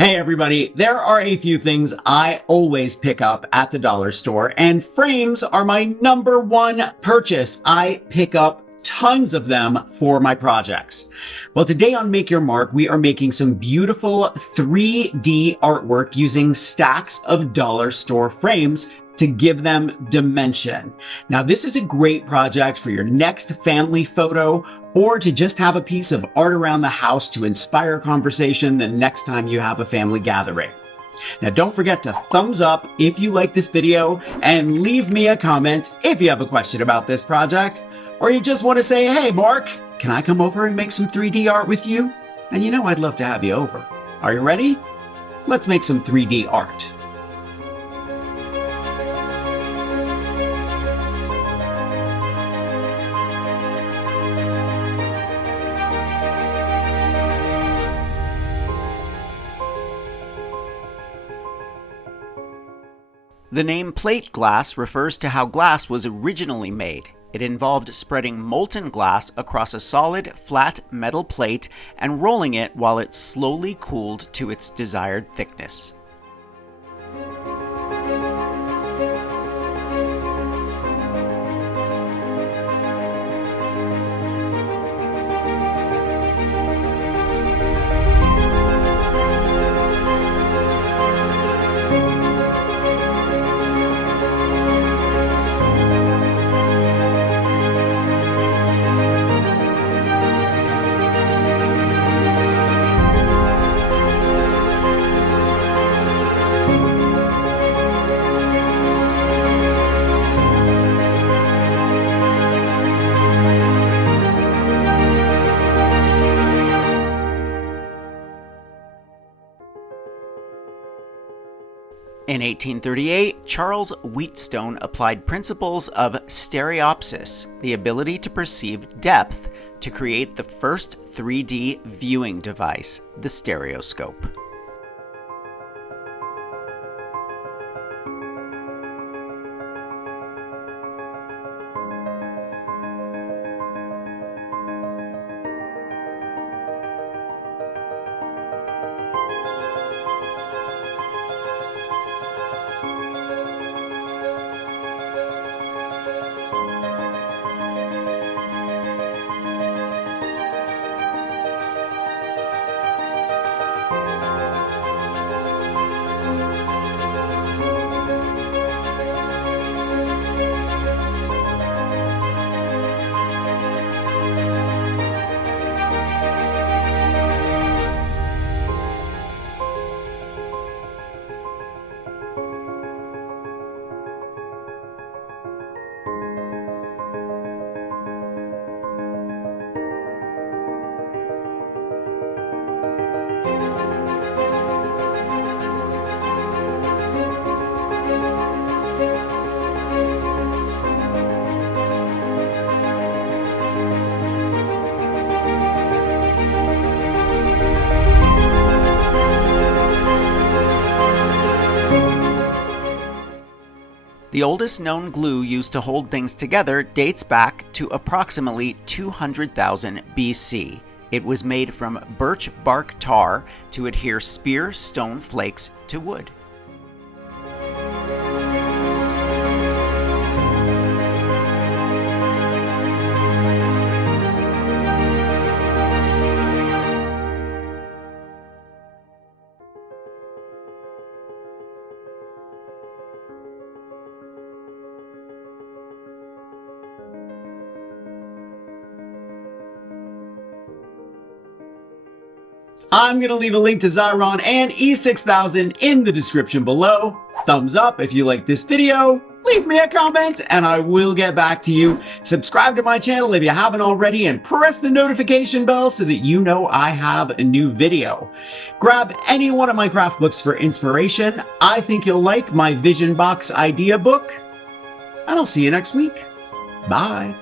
Hey everybody, there are a few things I always pick up at the dollar store, and frames are my number one purchase. I pick up tons of them for my projects. Well, today on Make Your Mark, we are making some beautiful 3D artwork using stacks of dollar store frames to give them dimension. Now, this is a great project for your next family photo or to just have a piece of art around the house to inspire conversation the next time you have a family gathering. Now, don't forget to thumbs up if you like this video and leave me a comment if you have a question about this project or you just want to say, hey, Mark, can I come over and make some 3D art with you? And you know, I'd love to have you over. Are you ready? Let's make some 3D art. The name plate glass refers to how glass was originally made. It involved spreading molten glass across a solid, flat metal plate and rolling it while it slowly cooled to its desired thickness. In 1838, Charles Wheatstone applied principles of stereopsis, the ability to perceive depth, to create the first 3D viewing device, the stereoscope. The oldest known glue used to hold things together dates back to approximately 200,000 BC. It was made from birch bark tar to adhere spear stone flakes to wood. I'm going to leave a link to XYRON and E6000 in the description below. Thumbs up if you like this video, leave me a comment, and I will get back to you. Subscribe to my channel if you haven't already, and press the notification bell so that you know I have a new video. Grab any one of my craft books for inspiration. I think you'll like my Vision Box idea book, and I'll see you next week. Bye.